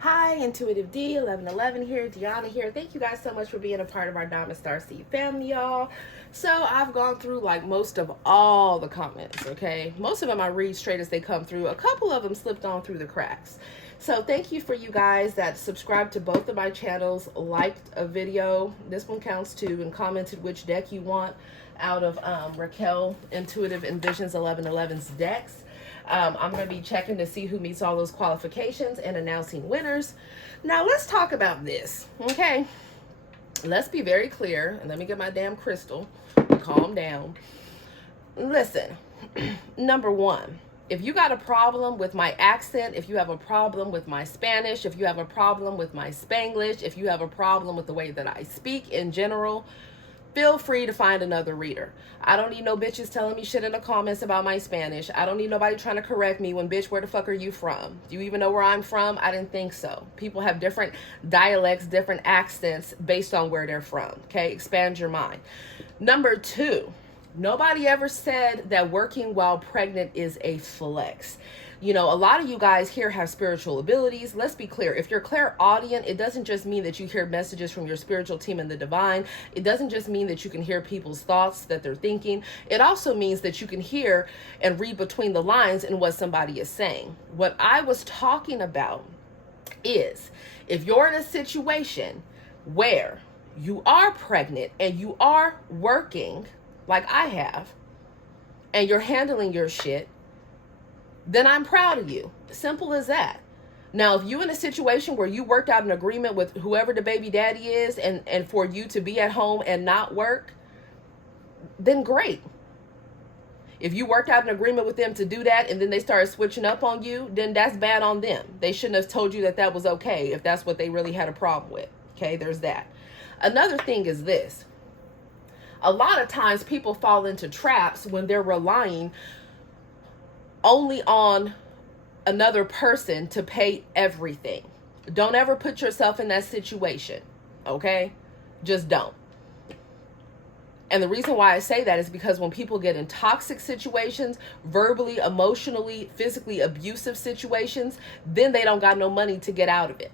Hi, Intuitive D, 1111 here, Dionna here. Thank you guys so much for being a part of our Namasté Seed family, y'all. So I've gone through like most of all the comments, okay? Most of them I read straight as they come through. A couple of them slipped on through the cracks. So thank you for you guys that subscribed to both of my channels, liked a video, this one counts too, and commented which deck you want out of Raquel Intuitive Envisions 1111's decks. I'm going to be checking to see who meets all those qualifications and announcing winners. Now, let's talk about this, okay? Let's be very clear, and let me get my damn crystal to calm down. Listen, number one, if you got a problem with my accent, if you have a problem with my Spanish, if you have a problem with my Spanglish, if you have a problem with the way that I speak in general, feel free to find another reader. I don't need no bitches telling me shit in the comments about my Spanish. I don't need nobody trying to correct me when, bitch, where the fuck are you from? Do you even know where I'm from? I didn't think so. People have different dialects, different accents based on where they're from, okay? Expand your mind. Number two, nobody ever said that working while pregnant is a flex. You know, a lot of you guys here have spiritual abilities. Let's be clear. If you're clairaudient, it doesn't just mean that you hear messages from your spiritual team in the divine. It doesn't just mean that you can hear people's thoughts that they're thinking. It also means that you can hear and read between the lines in what somebody is saying. What I was talking about is if you're in a situation where you are pregnant and you are working like I have, and you're handling your shit, then I'm proud of you. Simple as that. Now, if you're in a situation where you worked out an agreement with whoever the baby daddy is and for you to be at home and not work, then great. If you worked out an agreement with them to do that and then they started switching up on you, then that's bad on them. They shouldn't have told you that that was okay if that's what they really had a problem with. Okay, there's that. Another thing is this. A lot of times people fall into traps when they're relying only on another person to pay everything. Don't ever put yourself in that situation, okay? Just don't. And the reason why I say that is because when people get in toxic situations, verbally, emotionally, physically abusive situations, then they don't got no money to get out of it.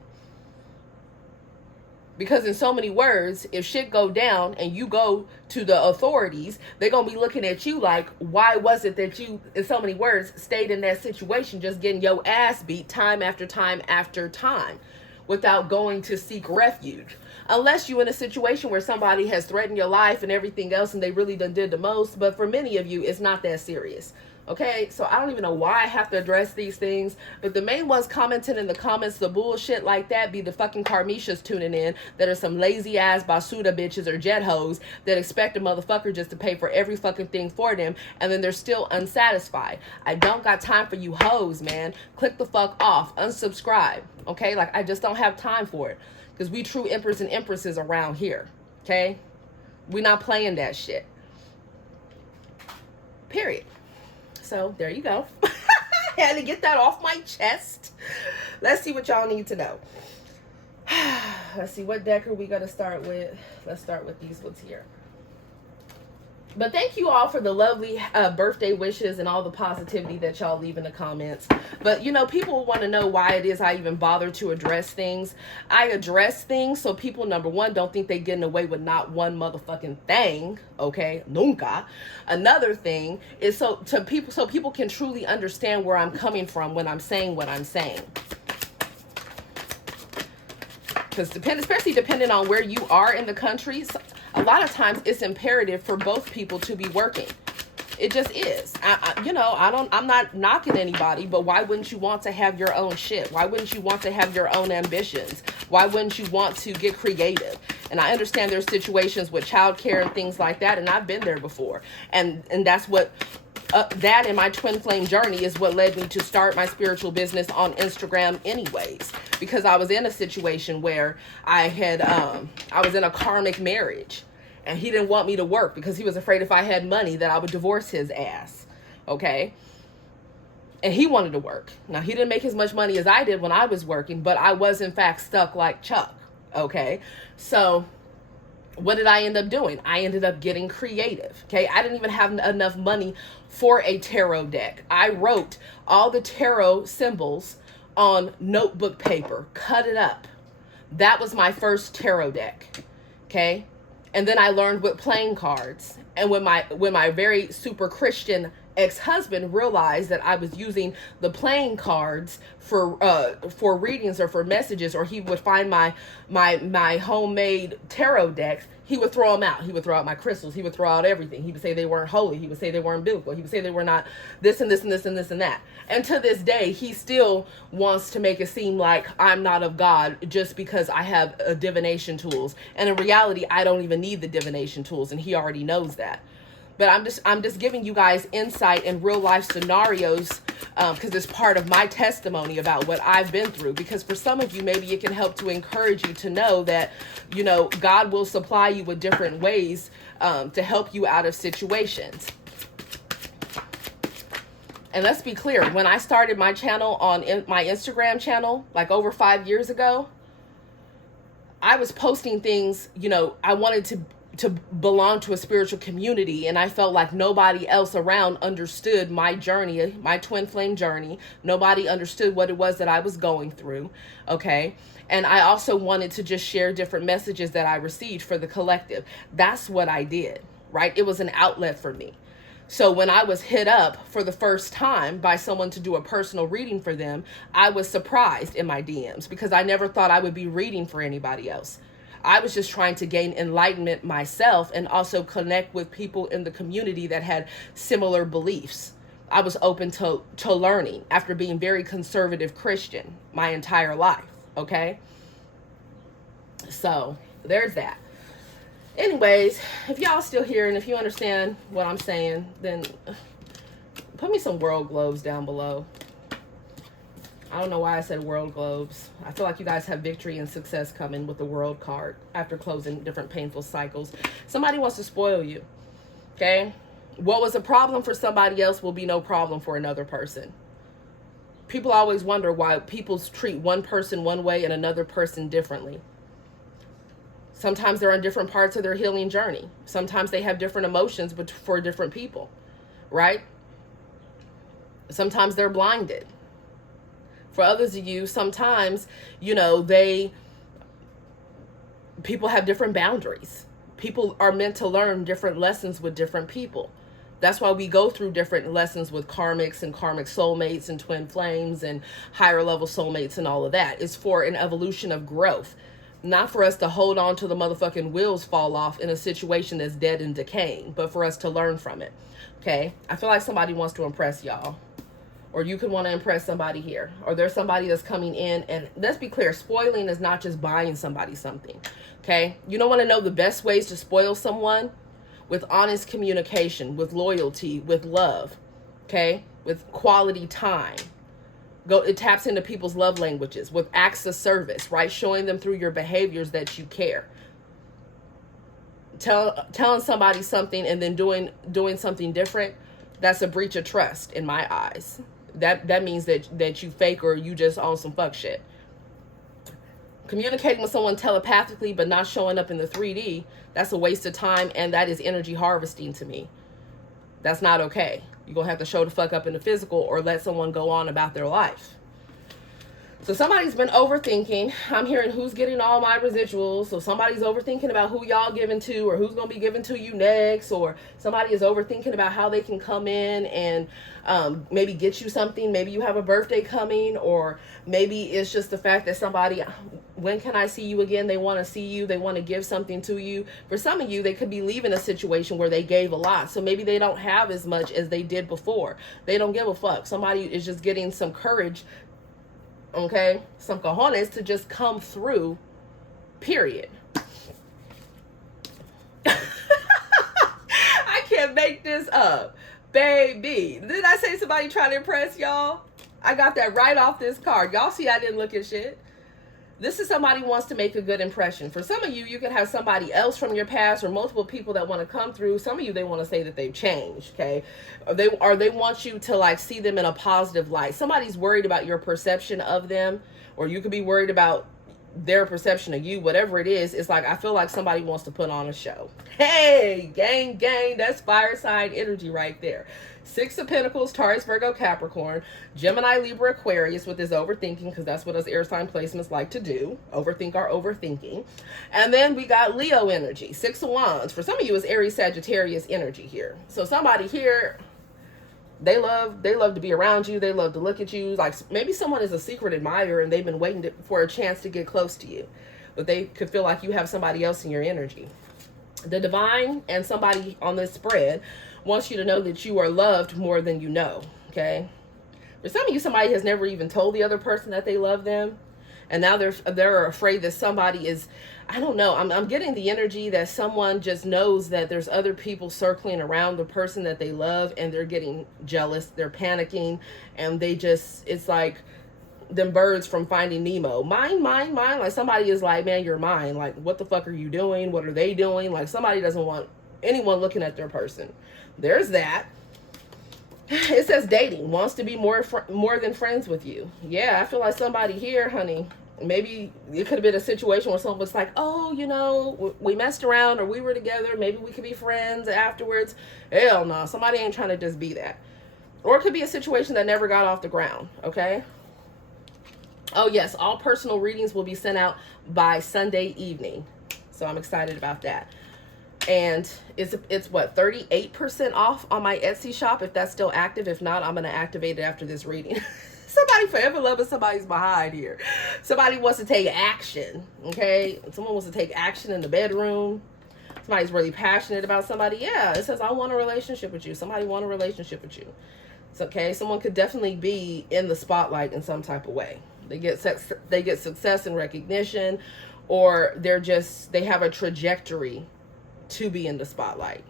Because in so many words, if shit go down and you go to the authorities, they're going to be looking at you like, why was it that you, in so many words, stayed in that situation just getting your ass beat time after time after time without going to seek refuge? Unless you're in a situation where somebody has threatened your life and everything else and they really done did the most. But for many of you, it's not that serious. Okay, so I don't even know why I have to address these things, but the main ones commenting in the comments, the bullshit like that, be the fucking Carmishas tuning in that are some lazy ass basura bitches or jet hoes that expect a motherfucker just to pay for every fucking thing for them, and then they're still unsatisfied. I don't got time for you hoes, man. Click the fuck off, unsubscribe, okay? Like, I just don't have time for it, because we true emperors and empresses around here, okay? We not playing that shit. Period. So there you go. Had to get that off my chest. Let's see what y'all need to know. Let's see, what deck are we going to start with? Let's start with these ones here. But thank you all for the lovely birthday wishes and all the positivity that y'all leave in the comments. But, you know, people want to know why it is I even bother to address things. I address things so people, number one, don't think they're getting away with not one motherfucking thing. Okay? Nunca. Another thing is so people can truly understand where I'm coming from when I'm saying what I'm saying. Because especially depending on where you are in the country, a lot of times it's imperative for both people to be working. It just is. I'm not knocking anybody, but why wouldn't you want to have your own shit? Why wouldn't you want to have your own ambitions? Why wouldn't you want to get creative? And I understand there's situations with childcare and things like that, and I've been there before. And that's what that and my twin flame journey is what led me to start my spiritual business on Instagram anyways, because I was in a situation where I was in a karmic marriage and he didn't want me to work because he was afraid if I had money that I would divorce his ass. Okay. And he wanted to work. Now, he didn't make as much money as I did when I was working, but I was in fact stuck like Chuck. Okay. So what did I end up doing? I ended up getting creative. Okay. I didn't even have enough money for a tarot deck. I wrote all the tarot symbols on notebook paper, cut it up. That was my first tarot deck. Okay. And then I learned with playing cards. And when my very super Christian ex-husband realized that I was using the playing cards for readings or for messages, or he would find my homemade tarot decks, he would throw them out. He would throw out my crystals. He would throw out everything. He would say they weren't holy. He would say they weren't biblical. He would say they were not this and this and this and this and that. And to this day, he still wants to make it seem like I'm not of God just because I have divination tools. And in reality, I don't even need the divination tools, and he already knows that. But I'm just giving you guys insight in real life scenarios, because it's part of my testimony about what I've been through. Because for some of you, maybe it can help to encourage you to know that, you know, God will supply you with different ways to help you out of situations. And let's be clear, when I started my channel on my Instagram channel, like over 5 years ago, I was posting things, you know, I wanted to belong to a spiritual community, and I felt like nobody else around understood my journey, my twin flame journey. Nobody understood what it was that I was going through. Okay. And I also wanted to just share different messages that I received for the collective. That's what I did, right? It was an outlet for me. So when I was hit up for the first time by someone to do a personal reading for them, I was surprised in my DMs because I never thought I would be reading for anybody else. I was just trying to gain enlightenment myself and also connect with people in the community that had similar beliefs. I was open to learning after being very conservative Christian my entire life. Okay. So there's that. Anyways, if y'all still here and if you understand what I'm saying, then put me some world globes down below. I don't know why I said world globes. I feel like you guys have victory and success coming with the world card after closing different painful cycles. Somebody wants to spoil you. Okay. What was a problem for somebody else will be no problem for another person. People always wonder why people treat one person one way and another person differently. Sometimes they're on different parts of their healing journey. Sometimes they have different emotions, but for different people, right? Sometimes they're blinded. For others of you, sometimes, you know, people have different boundaries. People are meant to learn different lessons with different people. That's why we go through different lessons with karmics and karmic soulmates and twin flames and higher level soulmates and all of that. It's for an evolution of growth, not for us to hold on to the motherfucking wheels fall off in a situation that's dead and decaying, but for us to learn from it. Okay. I feel like somebody wants to impress y'all. Or you could want to impress somebody here. Or there's somebody that's coming in. And let's be clear, spoiling is not just buying somebody something. Okay? You don't want to know the best ways to spoil someone? With honest communication, with loyalty, with love. Okay? With quality time. It taps into people's love languages. With acts of service, right? Showing them through your behaviors that you care. Telling somebody something and then doing something different, that's a breach of trust in my eyes. That means that you fake or you just on some fuck shit. Communicating with someone telepathically but not showing up in the 3D, that's a waste of time, and that is energy harvesting to me. That's not okay. You're going to have to show the fuck up in the physical or let someone go on about their life. So somebody's been overthinking. I'm hearing who's getting all my residuals. So somebody's overthinking about who y'all giving to or who's going to be given to you next. Or somebody is overthinking about how they can come in and maybe get you something. Maybe you have a birthday coming, or maybe it's just the fact that somebody, when can I see you again? They want to see you. They want to give something to you. For some of you, they could be leaving a situation where they gave a lot. So maybe they don't have as much as they did before. They don't give a fuck. Somebody is just getting some courage, okay, some cojones to just come through, period. I can't make this up, baby. Did I say somebody trying to impress y'all? I got that right off this card. Y'all see I didn't look at shit. This is somebody who wants to make a good impression. For some of you, you could have somebody else from your past or multiple people that want to come through. Some of you, they want to say that they've changed, okay? Or they want you to like see them in a positive light. Somebody's worried about your perception of them, or you could be worried about their perception of you, whatever it is, it's like, I feel like somebody wants to put on a show. Hey, gang, gang, that's fire sign energy right there. Six of Pentacles, Taurus, Virgo, Capricorn, Gemini, Libra, Aquarius with this overthinking, because that's what us air sign placements like to do. Overthink our overthinking. And then we got Leo energy, Six of Wands. For some of you, it's Aries, Sagittarius energy here. So somebody here, they love to be around you. They love to look at you. Like maybe someone is a secret admirer and they've been waiting for a chance to get close to you. But they could feel like you have somebody else in your energy. The divine and somebody on this spread wants you to know that you are loved more than you know, okay? For some of you, somebody has never even told the other person that they love them. And now they're afraid that somebody is, I don't know, I'm getting the energy that someone just knows that there's other people circling around the person that they love, and they're getting jealous, they're panicking, and they just, it's like them birds from Finding Nemo. Mine, mine, mine. Like somebody is like, man, you're mine. Like, what the fuck are you doing? What are they doing? Like somebody doesn't want anyone looking at their person. There's that. It says dating, wants to be more than friends with you. Yeah, I feel like somebody here, honey, maybe it could have been a situation where someone was like, oh, you know, we messed around or we were together. Maybe we could be friends afterwards. Hell no, somebody ain't trying to just be that. Or it could be a situation that never got off the ground, okay? Oh, yes, all personal readings will be sent out by Sunday evening. So I'm excited about that. And it's what, 38% off on my Etsy shop if that's still active. If not, I'm going to activate it after this reading. Somebody forever loving somebody's behind here. Somebody wants to take action, okay? Someone wants to take action in the bedroom. Somebody's really passionate about somebody. Yeah, it says, I want a relationship with you. Somebody want a relationship with you. It's okay. Someone could definitely be in the spotlight in some type of way. They get success and recognition, or they have a trajectory to be in the spotlight.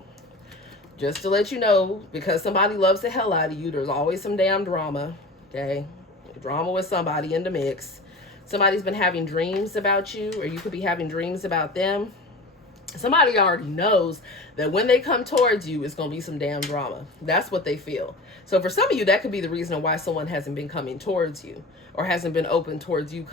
Just to let you know, because somebody loves the hell out of you, there's always some damn drama, okay? Drama with somebody in the mix. Somebody's been having dreams about you, or you could be having dreams about them. Somebody already knows that when they come towards you, it's going to be some damn drama. That's what they feel. So for some of you, that could be the reason why someone hasn't been coming towards you, or hasn't been open towards you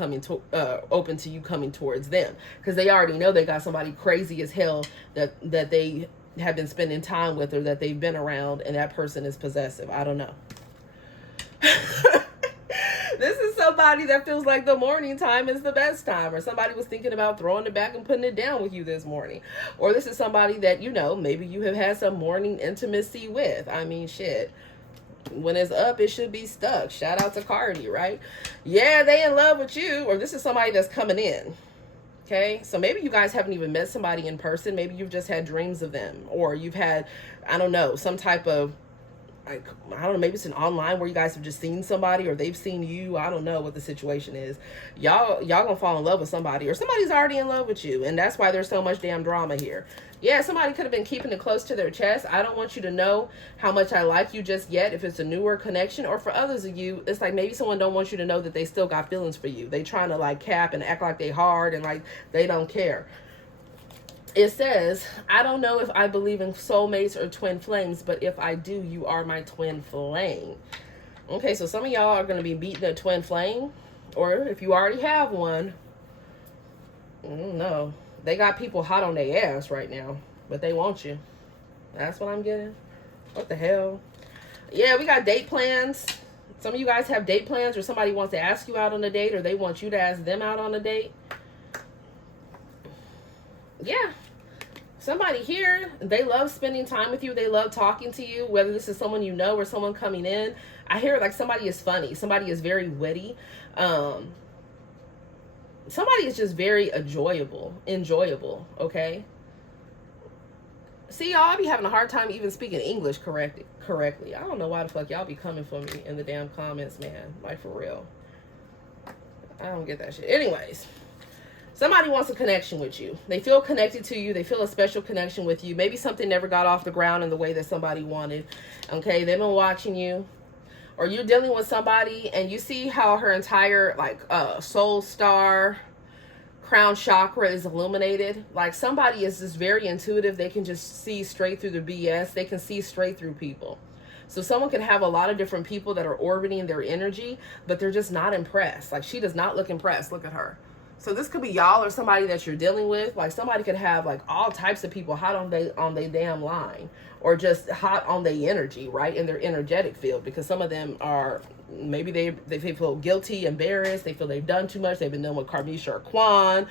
open to you coming towards them, because they already know they got somebody crazy as hell that they have been spending time with, or that they've been around, and that person is possessive. I don't know. This is somebody that feels like the morning time is the best time, or somebody was thinking about throwing it back and putting it down with you this morning. Or this is somebody that, you know, maybe you have had some morning intimacy with. I mean, shit. When it's up, it should be stuck. Shout out to Cardi, right? Yeah, they in love with you. Or this is somebody that's coming in. Okay, so maybe you guys haven't even met somebody in person. Maybe you've just had dreams of them, or you've had, I don't know, some type of, like, I don't know, maybe it's an online where you guys have just seen somebody, or they've seen you. I don't know what the situation is. Y'all gonna fall in love with somebody, or somebody's already in love with you, and that's why there's so much damn drama here. Yeah, somebody could have been keeping it close to their chest. I don't want you to know how much I like you just yet, if it's a newer connection. Or for others of you, it's like maybe someone don't want you to know that they still got feelings for you. They trying to like cap and act like they hard and like they don't care. It says, I don't know if I believe in soulmates or twin flames, but if I do, you are my twin flame. Okay, so some of y'all are going to be beating a twin flame. Or if you already have one, I don't know. They got people hot on their ass right now, but they want you. That's what I'm getting. What the hell? Yeah, we got date plans. Some of you guys have date plans, or somebody wants to ask you out on a date, or they want you to ask them out on a date. Yeah. Somebody here, they love spending time with you. They love talking to you, whether this is someone you know or someone coming in. I hear like somebody is funny. Somebody is very witty. Somebody is just very enjoyable, okay? See, y'all, I be having a hard time even speaking English correctly. I don't know why the fuck y'all be coming for me in the damn comments, man. Like, for real. I don't get that shit. Anyways. Somebody wants a connection with you. They feel connected to you. They feel a special connection with you. Maybe something never got off the ground in the way that somebody wanted. Okay, they've been watching you. Or you're dealing with somebody and you see how her entire like soul star, crown chakra is illuminated. Like somebody is just very intuitive. They can just see straight through the BS. They can see straight through people. So someone can have a lot of different people that are orbiting their energy, but they're just not impressed. Like she does not look impressed. Look at her. So this could be y'all or somebody that you're dealing with. Like somebody could have like all types of people hot on they damn line, or just hot on their energy, right, in their energetic field, because some of them are, maybe they feel guilty, embarrassed, they feel they've done too much, they've been done with Karmisha or Quan.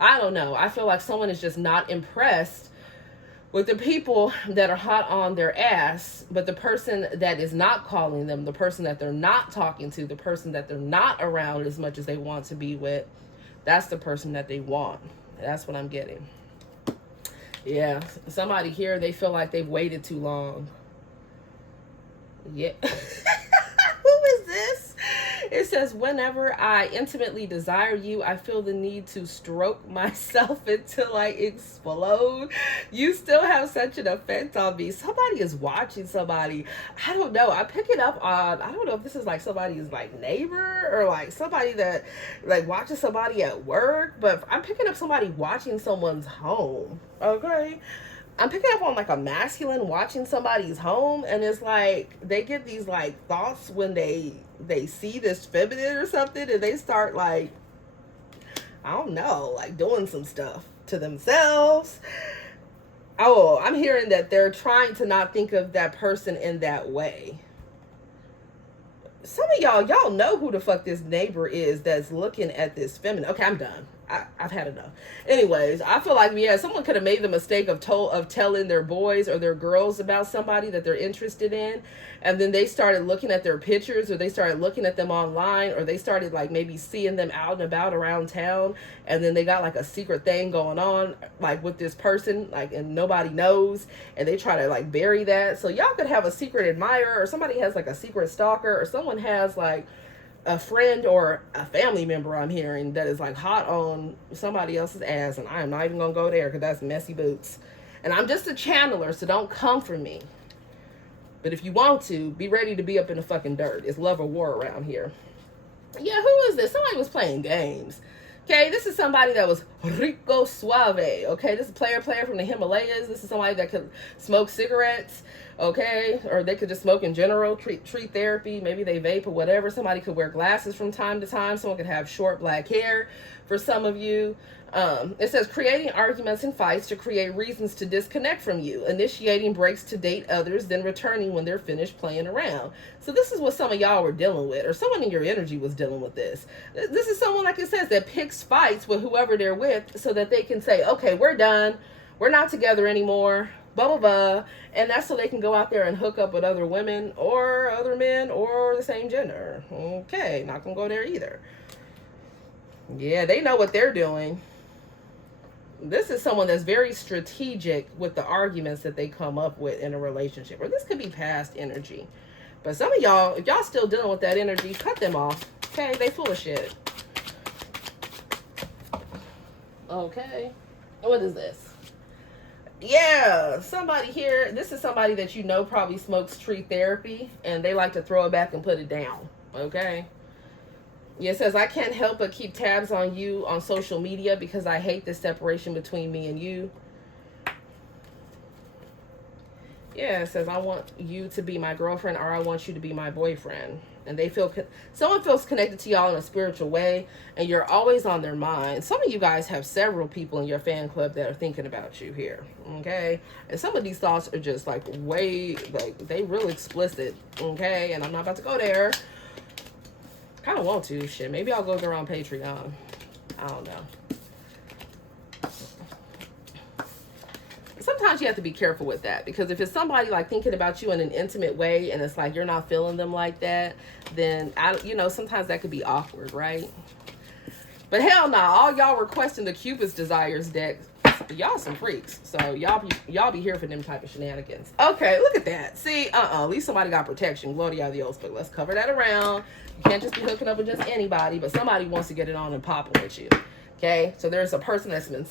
I don't know. I feel like someone is just not impressed with the people that are hot on their ass, but the person that is not calling them, the person that they're not talking to, the person that they're not around as much as they want to be with, that's the person that they want. That's what I'm getting. Yeah, somebody here, they feel like they've waited too long. Yeah. Who is this? It says, whenever I intimately desire you, I feel the need to stroke myself until I explode. You still have such an effect on me. Somebody is watching somebody. I don't know. I pick it up on, I don't know if this is like somebody's like neighbor or like somebody that like watches somebody at work, but I'm picking up somebody watching someone's home. Okay. I'm picking up on like a masculine watching somebody's home, and it's like they get these like thoughts when they see this feminine or something, and they start like, I don't know, like doing some stuff to themselves. Oh, I'm hearing that they're trying to not think of that person in that way. Some of y'all know who the fuck this neighbor is that's looking at this feminine. Okay, I'm done. I've had enough. Anyways, I feel like, yeah, someone could have made the mistake of telling their boys or their girls about somebody that they're interested in, and then they started looking at their pictures, or they started looking at them online, or they started like maybe seeing them out and about around town, and then they got like a secret thing going on like with this person, like, and nobody knows, and they try to like bury that. So y'all could have a secret admirer, or somebody has like a secret stalker, or someone has like a friend or a family member, I'm hearing, that is like hot on somebody else's ass, and I am not even gonna go there because that's messy boots. And I'm just a channeler, so don't come for me. But if you want to, be ready to be up in the fucking dirt. It's love or war around here. Yeah, who is this? Somebody was playing games. Okay, this is somebody that was rico suave. Okay, this is a player from the Himalayas. This is somebody that could smoke cigarettes. Okay, or they could just smoke in general, treat therapy. Maybe they vape or whatever. Somebody could wear glasses from time to time. Someone could have short black hair for some of you. It says creating arguments and fights to create reasons to disconnect from you, initiating breaks to date others, then returning when they're finished playing around. So this is what some of y'all were dealing with, or someone in your energy was dealing with this. This is someone, like it says, that picks fights with whoever they're with so that they can say, okay, we're done. We're not together anymore. Blah, blah, blah. And that's so they can go out there and hook up with other women or other men or the same gender. Okay, not gonna go there either. Yeah, they know what they're doing. This is someone that's very strategic with the arguments that they come up with in a relationship. Or this could be past energy. But some of y'all, if y'all still dealing with that energy, cut them off. Okay, they full of shit. Okay. What is this? Yeah, somebody here, this is somebody that you know probably smokes tree therapy, and they like to throw it back and put it down. Okay. Yeah, it says, I can't help but keep tabs on you on social media because I hate the separation between me and you. Yeah, it says, I want you to be my girlfriend, or I want you to be my boyfriend. And they feel, someone feels connected to y'all in a spiritual way, and you're always on their mind. Some of you guys have several people in your fan club that are thinking about you here. Okay. And some of these thoughts are just like way, like, they real explicit. Okay. And I'm not about to go there. Kind of want to. Shit, maybe I'll go there on Patreon. I don't know. Sometimes you have to be careful with that, because if it's somebody like thinking about you in an intimate way and it's like you're not feeling them like that, then sometimes that could be awkward, right? But hell no, all y'all requesting the Cupid's Desires deck, y'all some freaks. So y'all be here for them type of shenanigans. Okay, look at that. See, at least somebody got protection. Gloria Dios, but let's cover that around. You can't just be hooking up with just anybody, but somebody wants to get it on and popping with you. Okay, so there's a person that's been,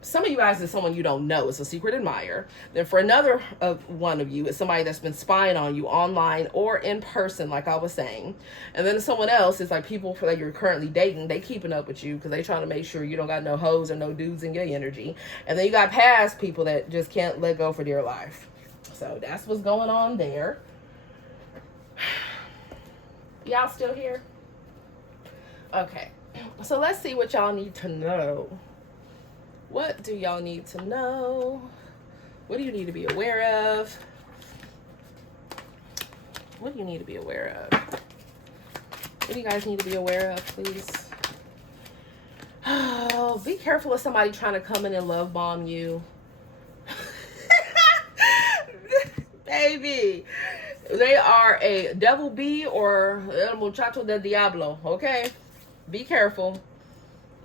some of you guys is someone you don't know. It's a secret admirer. Then for another one of you, it's somebody that's been spying on you online or in person, like I was saying. And then someone else is like people that you're currently dating. They keeping up with you because they trying to make sure you don't got no hoes or no dudes in your energy. And then you got past people that just can't let go for dear life. So that's what's going on there. Y'all still here? Okay. So let's see what y'all need to know. What do y'all need to know? What do you need to be aware of? What do you need to be aware of? What do you guys need to be aware of, please? Oh, be careful of somebody trying to come in and love bomb you. Baby, they are a devil bee or el muchacho del diablo, okay? Be careful.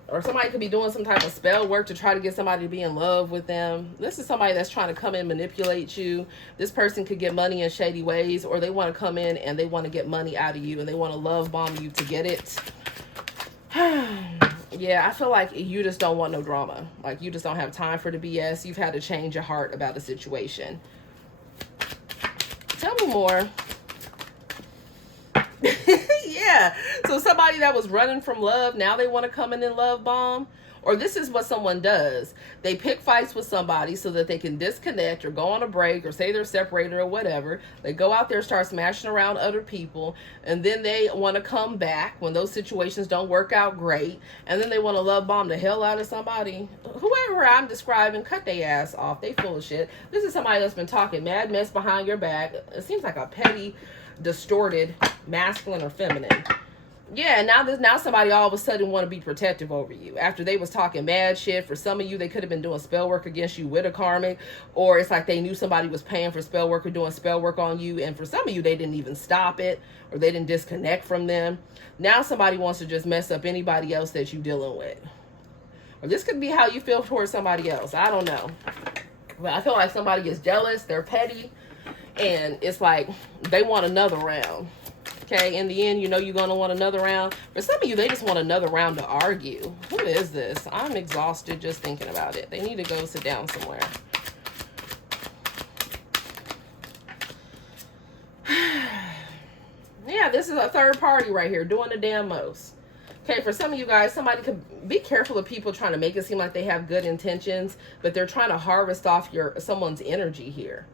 Or somebody could be doing some type of spell work to try to get somebody to be in love with them. This is somebody that's trying to come in and manipulate you. This person could get money in shady ways, or they want to come in and they want to get money out of you and they want to love bomb you to get it. Yeah, I feel like you just don't want no drama. Like, you just don't have time for the BS. You've had to change your heart about a situation. Tell me more. Yeah, so somebody that was running from love, now they want to come in and love bomb. Or this is what someone does. They pick fights with somebody so that they can disconnect or go on a break or say they're separated or whatever. They go out there, start smashing around other people, and then they want to come back when those situations don't work out great, and then they want to love bomb the hell out of somebody. Whoever I'm describing, cut their ass off. They full of shit. This is somebody that's been talking mad mess behind your back. It seems like a petty, distorted, masculine or feminine. Yeah, now somebody all of a sudden want to be protective over you after they was talking mad shit. For some of you, they could have been doing spell work against you with a karmic, or it's like they knew somebody was paying for spell work or doing spell work on you, and for some of you, they didn't even stop it, or they didn't disconnect from them. Now somebody wants to just mess up anybody else that you dealing with. Or this could be how you feel towards somebody else. I don't know. But I feel like somebody is jealous, they're petty, and it's like they want another round. Okay, in the end, you know you're going to want another round. For some of you, they just want another round to argue. Who is this? I'm exhausted just thinking about it. They need to go sit down somewhere. Yeah, this is a third party right here doing the damn most. Okay, for some of you guys, somebody could be careful of people trying to make it seem like they have good intentions, but they're trying to harvest off someone's energy here.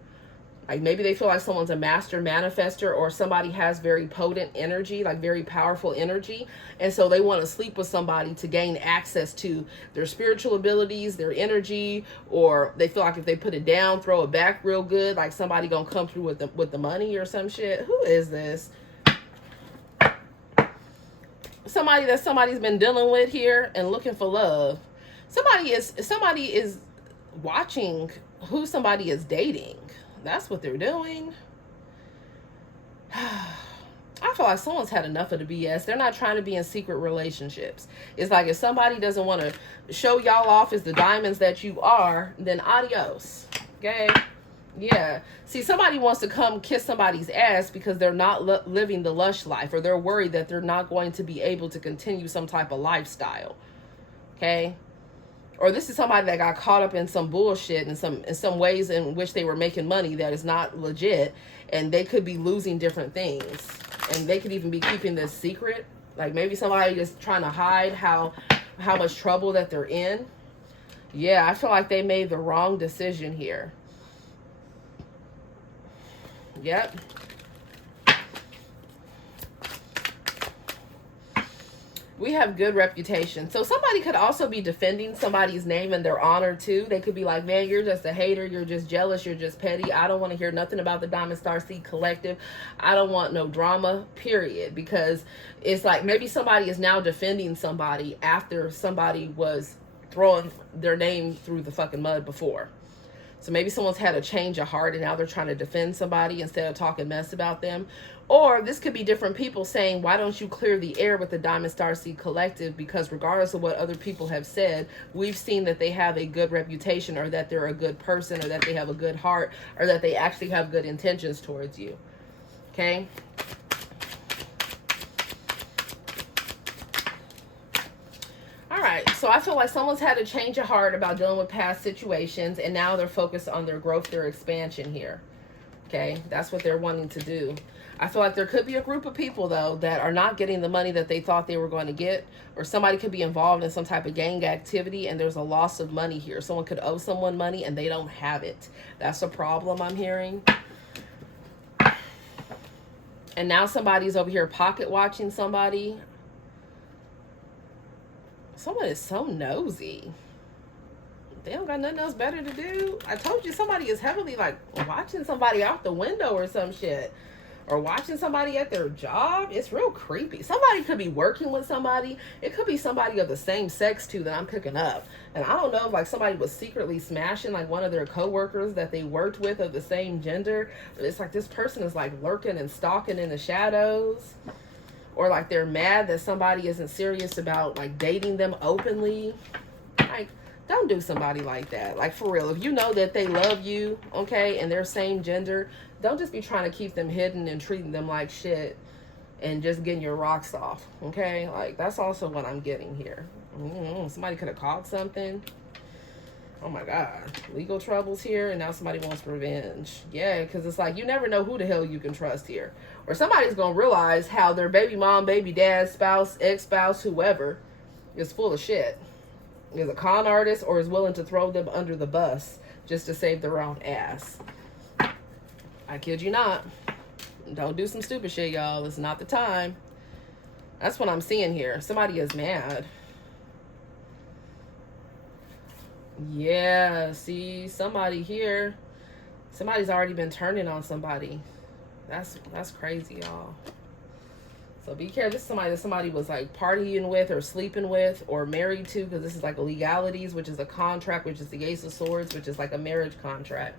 Like maybe they feel like someone's a master manifester, or somebody has very potent energy, like very powerful energy. And so they want to sleep with somebody to gain access to their spiritual abilities, their energy, or they feel like if they put it down, throw it back real good, like somebody gonna come through with the money or some shit. Who is this? Somebody that somebody's been dealing with here and looking for love. Somebody is watching who somebody is dating. That's what they're doing. I feel like someone's had enough of the BS. They're not trying to be in secret relationships. It's like if somebody doesn't want to show y'all off as the diamonds that you are, then adios. Okay? Yeah. See, somebody wants to come kiss somebody's ass because they're not living the lush life, or they're worried that they're not going to be able to continue some type of lifestyle. Okay? Or this is somebody that got caught up in some bullshit in some ways in which they were making money that is not legit, and they could be losing different things, and they could even be keeping this secret. Like maybe somebody is trying to hide how much trouble that they're in. Yeah, I feel like they made the wrong decision here. Yep. We have good reputation. So somebody could also be defending somebody's name and their honor too. They could be like, man, you're just a hater. You're just jealous. You're just petty. I don't want to hear nothing about the Diamond Star Seed Collective. I don't want no drama, period. Because it's like maybe somebody is now defending somebody after somebody was throwing their name through the fucking mud before. So maybe someone's had a change of heart and now they're trying to defend somebody instead of talking mess about them. Or this could be different people saying, why don't you clear the air with the Diamond Star Seed Collective? Because regardless of what other people have said, we've seen that they have a good reputation, or that they're a good person, or that they have a good heart, or that they actually have good intentions towards you. Okay? All right, so I feel like someone's had a change of heart about dealing with past situations, and now they're focused on their growth, their expansion here. Okay, that's what they're wanting to do. I feel like there could be a group of people, though, that are not getting the money that they thought they were going to get, or somebody could be involved in some type of gang activity, and there's a loss of money here. Someone could owe someone money, and they don't have it. That's a problem I'm hearing. And now somebody's over here pocket watching somebody. Someone is so nosy. They don't got nothing else better to do. I told you somebody is heavily like watching somebody out the window or some shit. Or watching somebody at their job. It's real creepy. Somebody could be working with somebody. It could be somebody of the same sex too that I'm picking up. And I don't know if like somebody was secretly smashing like one of their coworkers that they worked with of the same gender. But it's like this person is like lurking and stalking in the shadows. Or like they're mad that somebody isn't serious about like dating them openly. Like, don't do somebody like that. Like, for real. If you know that they love you, okay, and they're same gender, don't just be trying to keep them hidden and treating them like shit and just getting your rocks off, okay? Like, that's also what I'm getting here. Somebody could have caught something. Oh, my God. Legal troubles here, and now somebody wants revenge. Yeah, because it's like you never know who the hell you can trust here. Or somebody's going to realize how their baby mom, baby dad, spouse, ex-spouse, whoever is full of shit. Is a con artist or is willing to throw them under the bus just to save their own ass. I kid you not. Don't do some stupid shit, y'all. It's not the time. That's what I'm seeing here. Somebody is mad. Yeah, see, somebody here. Somebody's already been turning on somebody. That's crazy, y'all. So be careful. This is somebody that somebody was like partying with or sleeping with or married to, because this is like a legalities, which is a contract, which is the Ace of Swords, which is like a marriage contract.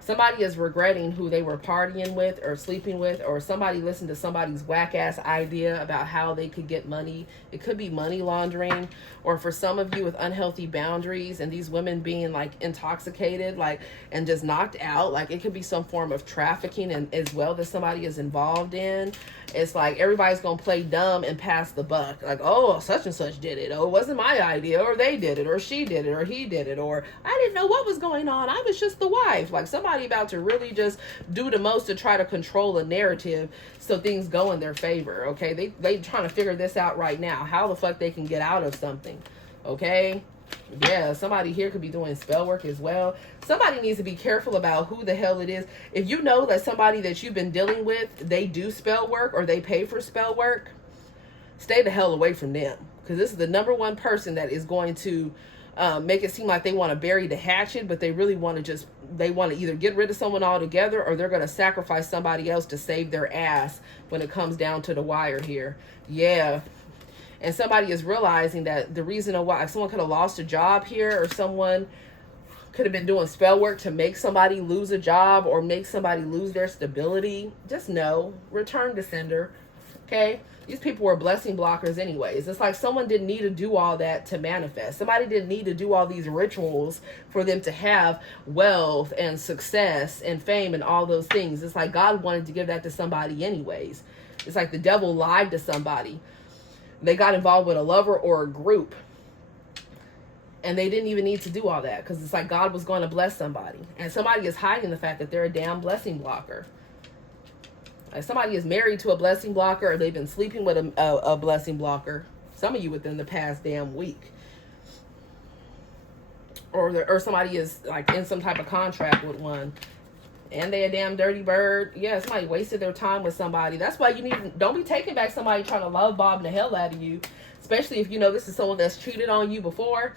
Somebody is regretting who they were partying with or sleeping with, or somebody listened to somebody's whack ass idea about how they could get money. It could be money laundering, or for some of you with unhealthy boundaries and these women being like intoxicated, like, and just knocked out. Like, it could be some form of trafficking and as well that somebody is involved in. It's like everybody's gonna play dumb and pass the buck. Like, oh, such and such did it. Oh, it wasn't my idea, or they did it, or she did it, or he did it, or I didn't know what was going on. I was just the wife. Like, somebody about to really just do the most to try to control a narrative so things go in their favor. Okay, they trying to figure this out right now. How the fuck they can get out of something? Okay. Yeah, somebody here could be doing spell work as well. Somebody needs to be careful about who the hell it is. If you know that somebody that you've been dealing with, they do spell work or they pay for spell work, stay the hell away from them. Because this is the number one person that is going to make it seem like they want to bury the hatchet, but they really want to they want to either get rid of someone altogether, or they're going to sacrifice somebody else to save their ass when it comes down to the wire here. Yeah. And somebody is realizing that the reason why someone could have lost a job here, or someone could have been doing spell work to make somebody lose a job or make somebody lose their stability. Just know, return to sender. Okay? These people were blessing blockers anyways. It's like someone didn't need to do all that to manifest. Somebody didn't need to do all these rituals for them to have wealth and success and fame and all those things. It's like God wanted to give that to somebody anyways. It's like the devil lied to somebody. They got involved with a lover or a group, and they didn't even need to do all that, because it's like God was going to bless somebody, and somebody is hiding the fact that they're a damn blessing blocker. Like, somebody is married to a blessing blocker, or they've been sleeping with a blessing blocker. Some of you within the past damn week, or somebody is like in some type of contract with one. And they a damn dirty bird. Yeah, somebody wasted their time with somebody. That's why don't be taking back somebody trying to love bomb the hell out of you. Especially if you know this is someone that's cheated on you before.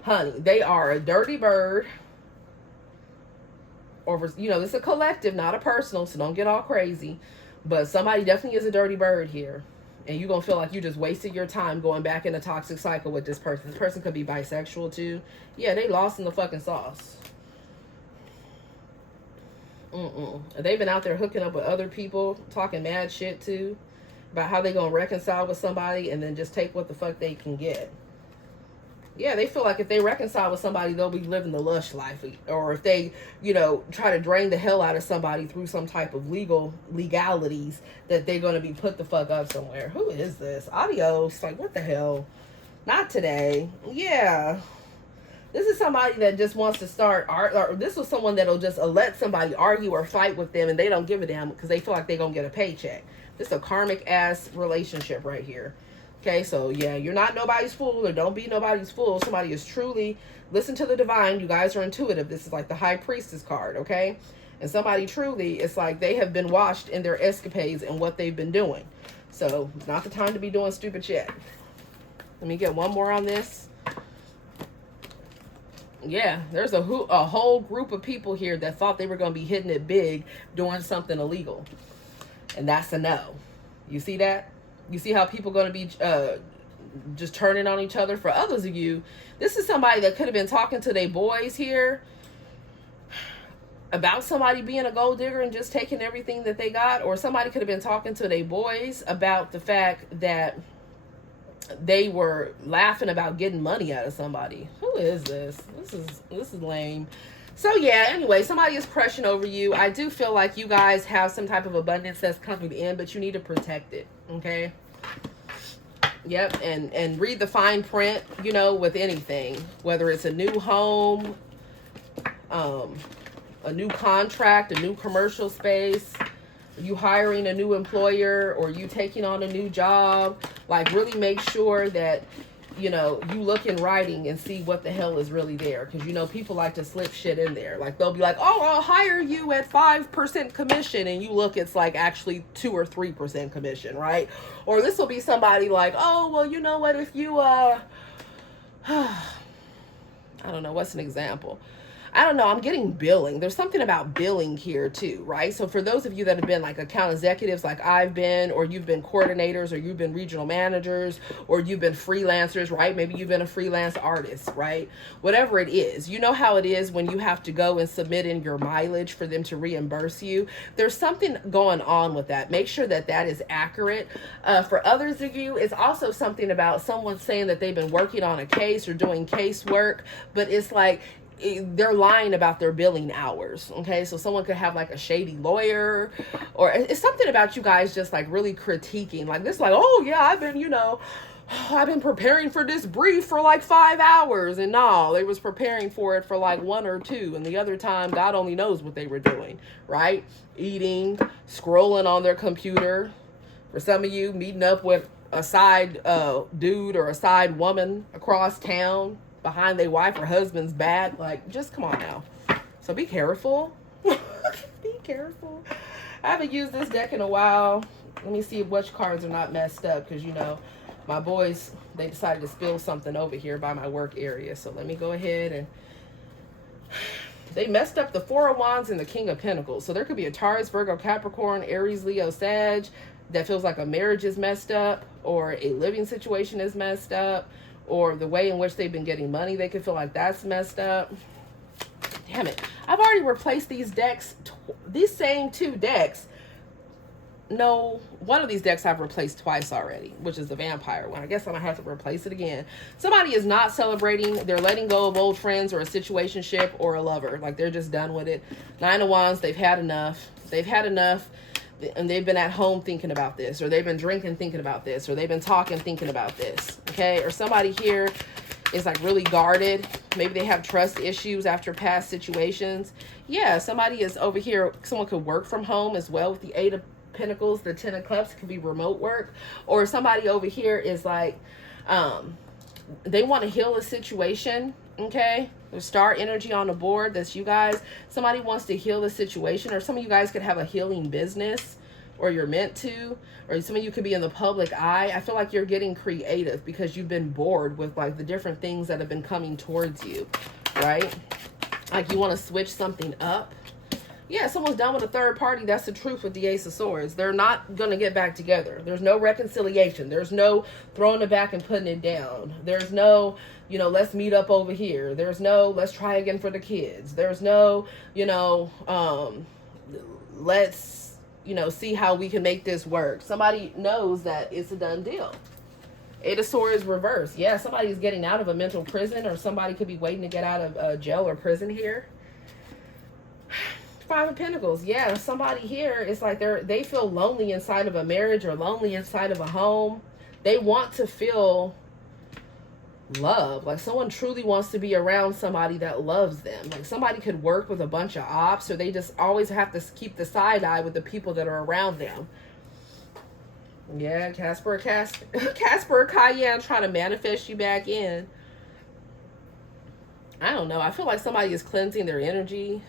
Honey, they are a dirty bird. Or, this is a collective, not a personal, so don't get all crazy. But somebody definitely is a dirty bird here. And you're going to feel like you just wasted your time going back in a toxic cycle with this person. This person could be bisexual too. Yeah, they lost in the fucking sauce. They've been out there hooking up with other people, talking mad shit too, about how they gonna reconcile with somebody and then just take what the fuck they can get. Yeah, they feel like if they reconcile with somebody, they'll be living the lush life. Or if they, try to drain the hell out of somebody through some type of legalities, that they're gonna be put the fuck up somewhere. Who is this? Adios. Like, what the hell? Not today. Yeah. This is somebody that just wants to start or this was someone that'll just let somebody argue or fight with them, and they don't give a damn because they feel like they're going to get a paycheck. This is a karmic ass relationship right here. Okay, so yeah, you're not nobody's fool, or don't be nobody's fool. Somebody is truly, listen to the divine. You guys are intuitive. This is like the high priestess card, okay? And somebody truly, it's like they have been washed in their escapades and what they've been doing. So it's not the time to be doing stupid shit. Let me get one more on this. Yeah, there's a whole group of people here that thought they were going to be hitting it big doing something illegal. And that's a no. You see that? You see how people going to be just turning on each other? For others of you, this is somebody that could have been talking to their boys here about somebody being a gold digger and just taking everything that they got. Or somebody could have been talking to their boys about the fact that they were laughing about getting money out of somebody. Who is this? This is lame. So yeah, anyway, somebody is crushing over you. I do feel like you guys have some type of abundance that's coming in, but you need to protect it, okay? Yep, and read the fine print, you know, with anything, whether it's a new home, a new contract, a new commercial space, you hiring a new employer, or you taking on a new job. Like, really make sure that, you know, you look in writing and see what the hell is really there. Because, you know, people like to slip shit in there. Like, they'll be like, oh, I'll hire you at 5% commission. And you look, it's like actually 2 or 3% commission, right? Or this will be somebody like, oh, well, you know what, if you, I don't know, what's an example? I don't know, I'm getting billing. There's something about billing here too, right? So for those of you that have been like account executives like I've been, or you've been coordinators, or you've been regional managers, or you've been freelancers, right? Maybe you've been a freelance artist, right? Whatever it is, you know how it is when you have to go and submit in your mileage for them to reimburse you. There's something going on with that. Make sure that that is accurate. For others of you, it's also something about someone saying that they've been working on a case or doing casework, but it's like, they're lying about their billing hours. Okay, so someone could have like a shady lawyer, or it's something about you guys just like really critiquing like this, like, oh yeah, I've been, you know, I've been preparing for this brief for like 5 hours, and no, they was preparing for it for like 1 or 2, and the other time God only knows what they were doing, right? Eating, scrolling on their computer. For some of you, meeting up with a side dude or a side woman across town behind their wife or husband's back. Like, just come on now. So be careful. Be careful. I haven't used this deck in a while. Let me see which cards are not messed up, because, you know, my boys, they decided to spill something over here by my work area. So let me go ahead and... They messed up the Four of Wands and the King of Pentacles. So there could be a Taurus, Virgo, Capricorn, Aries, Leo, Sag that feels like a marriage is messed up, or a living situation is messed up, or the way in which they've been getting money, they could feel like that's messed up. Damn it. I've already replaced these decks, these same 2 decks. No, one of these decks I've replaced twice already, which is the vampire one. I guess I'm going to have to replace it again. Somebody is not celebrating. They're letting go of old friends or a situationship or a lover. Like, they're just done with it. 9 of Wands, they've had enough. They've had enough. And they've been at home thinking about this, or they've been drinking thinking about this, or they've been talking thinking about this, okay? Or somebody here is like really guarded. Maybe they have trust issues after past situations. Yeah, somebody is over here. Someone could work from home as well with the 8 of Pentacles, the 10 of Cups. It could be remote work. Or somebody over here is like, they want to heal a situation, okay? There's star energy on the board. That's you guys. Somebody wants to heal the situation, or some of you guys could have a healing business, or you're meant to, or some of you could be in the public eye. I feel like you're getting creative because you've been bored with like the different things that have been coming towards you, right? Like, you want to switch something up. Yeah, someone's done with a third party. That's the truth with the Ace of Swords. They're not going to get back together. There's no reconciliation. There's no throwing it back and putting it down. There's no, you know, let's meet up over here. There's no, let's try again for the kids. There's no, you know, let's, you know, see how we can make this work. Somebody knows that it's a done deal. 8 of Swords reverse. Yeah, somebody's getting out of a mental prison, or somebody could be waiting to get out of jail or prison here. 5 of Pentacles. Yeah, somebody here is like they feel lonely inside of a marriage, or lonely inside of a home. They want to feel love. Like, someone truly wants to be around somebody that loves them. Like, somebody could work with a bunch of ops, or they just always have to keep the side eye with the people that are around them. Yeah, Casper Cayenne trying to manifest you back in. I don't know. I feel like somebody is cleansing their energy.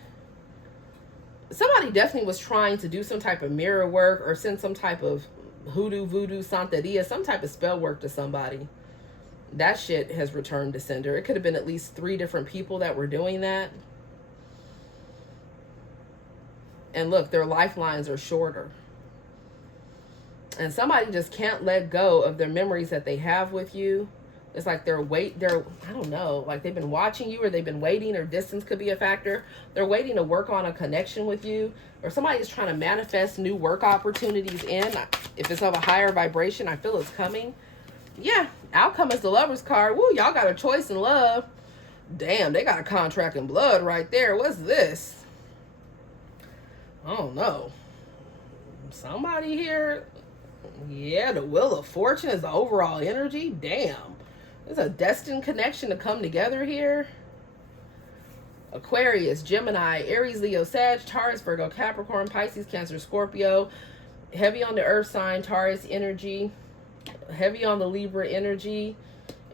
Somebody definitely was trying to do some type of mirror work, or send some type of hoodoo, voodoo, santeria, some type of spell work to somebody. That shit has returned to sender. It could have been at least 3 different people that were doing that. And look, their lifelines are shorter. And somebody just can't let go of their memories that they have with you. It's like they're I don't know, like they've been watching you, or they've been waiting, or distance could be a factor. They're waiting to work on a connection with you, or somebody is trying to manifest new work opportunities in. If it's of a higher vibration, I feel it's coming. Yeah, outcome is the Lover's card. Woo, y'all got a choice in love. Damn, they got a contract in blood right there. What's this? I don't know. Somebody here. Yeah, the Wheel of Fortune is the overall energy. Damn. There's a destined connection to come together here. Aquarius, Gemini, Aries, Leo, Sag, Taurus, Virgo, Capricorn, Pisces, Cancer, Scorpio. Heavy on the Earth sign, Taurus energy. Heavy on the Libra energy.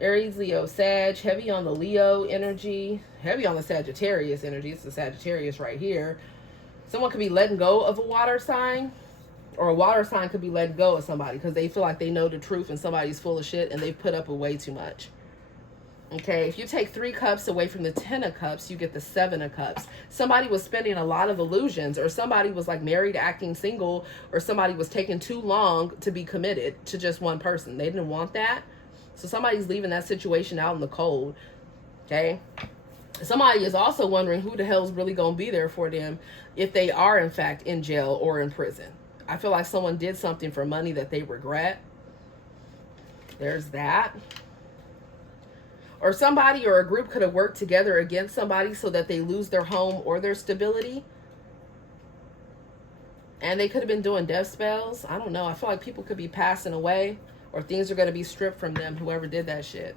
Aries, Leo, Sag. Heavy on the Leo energy. Heavy on the Sagittarius energy. It's the Sagittarius right here. Someone could be letting go of a water sign. Or a water sign could be letting go of somebody because they feel like they know the truth and somebody's full of shit and they've put up with way too much. Okay, if you take 3 cups away from the 10 of cups, you get the 7 of cups. Somebody was spending a lot of illusions, or somebody was like married, acting single, or somebody was taking too long to be committed to just one person. They didn't want that. So somebody's leaving that situation out in the cold. Okay. Somebody is also wondering who the hell's really going to be there for them if they are in fact in jail or in prison. I feel like someone did something for money that they regret. There's that. Or somebody or a group could have worked together against somebody so that they lose their home or their stability. And they could have been doing death spells. I don't know. I feel like people could be passing away, or things are going to be stripped from them, whoever did that shit.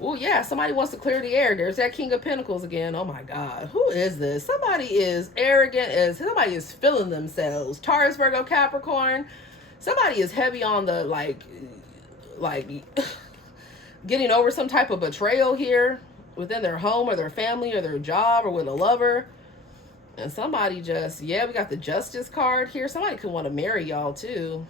Oh, yeah. Somebody wants to clear the air. There's that King of Pentacles again. Oh, my God. Who is this? Somebody is arrogant. Somebody is feeling themselves. Taurus, Virgo, Capricorn. Somebody is heavy on the, like getting over some type of betrayal here within their home or their family or their job or with a lover. And somebody just, yeah, we got the Justice card here. Somebody could want to marry y'all, too.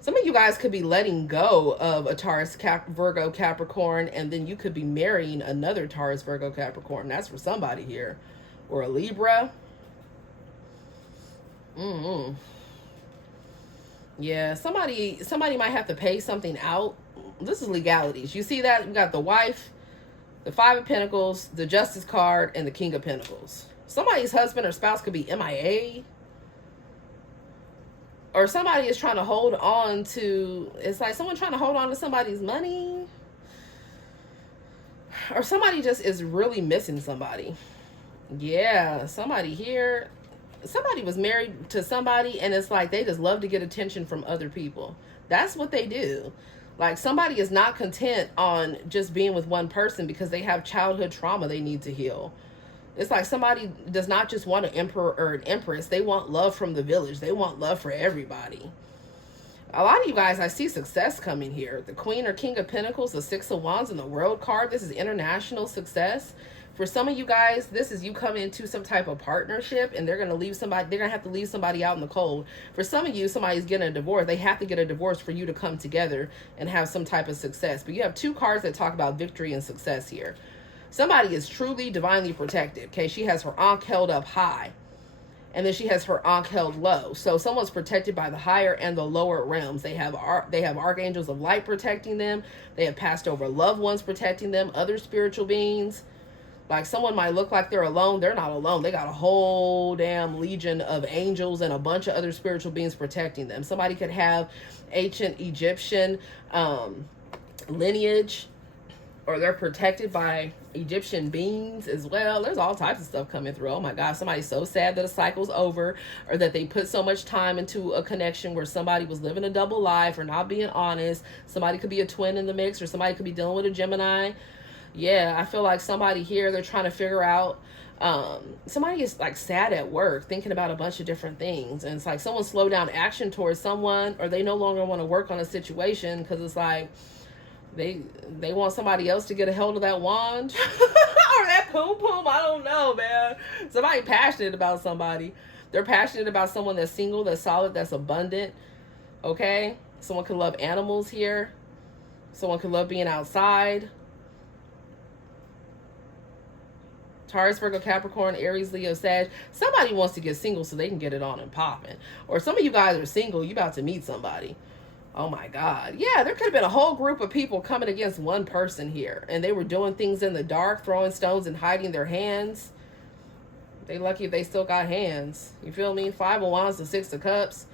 Some of you guys could be letting go of a Taurus, Virgo, Capricorn, and then you could be marrying another Taurus, Virgo, Capricorn. That's for somebody here. Or a Libra. Yeah, somebody might have to pay something out. This is legalities. You see that? We got the wife, the 5 of Pentacles, the Justice card, and the King of Pentacles. Somebody's husband or spouse could be MIA. Or somebody is trying to hold on to, it's like someone trying to hold on to somebody's money. Or somebody just is really missing somebody. Yeah, somebody here. Somebody was married to somebody and it's like they just love to get attention from other people. That's what they do. Like somebody is not content on just being with one person because they have childhood trauma they need to heal. It's like somebody does not just want an emperor or an empress. They want love from the village. They want love for everybody. A lot of you guys, I see success coming here. The Queen or King of Pentacles, the 6 of Wands, and the World card. This is international success. For some of you guys, this is you coming into some type of partnership and they're going to leave somebody. They're going to have to leave somebody out in the cold. For some of you, somebody's getting a divorce. They have to get a divorce for you to come together and have some type of success. But you have 2 cards that talk about victory and success here. Somebody is truly divinely protected. Okay, she has her ankh held up high. And then she has her ankh held low. So someone's protected by the higher and the lower realms. They have archangels of light protecting them. They have passed over loved ones protecting them. Other spiritual beings. Like someone might look like they're alone. They're not alone. They got a whole damn legion of angels and a bunch of other spiritual beings protecting them. Somebody could have ancient Egyptian lineage. Or they're protected by Egyptian beings as well. There's all types of stuff coming through. Oh my God, somebody's so sad that a cycle's over, or that they put so much time into a connection where somebody was living a double life or not being honest. Somebody could be a twin in the mix, or somebody could be dealing with a Gemini. Yeah, I feel like somebody here, they're trying to figure out, somebody is like sad at work, thinking about a bunch of different things. And it's like someone slowed down action towards someone, or they no longer want to work on a situation because it's like, they want somebody else to get a hold of that wand or that poom poom. I don't know, man. Somebody passionate about somebody. They're passionate about someone that's single, that's solid, that's abundant. Okay? Someone could love animals here. Someone could love being outside. Taurus, Virgo, Capricorn, Aries, Leo, Sag. Somebody wants to get single so they can get it on and popping. Or some of you guys are single. You about to meet somebody. Oh my God. Yeah, there could have been a whole group of people coming against one person here. And they were doing things in the dark, throwing stones and hiding their hands. They lucky if they still got hands. You feel me? 5 of Wands to 6 of Cups.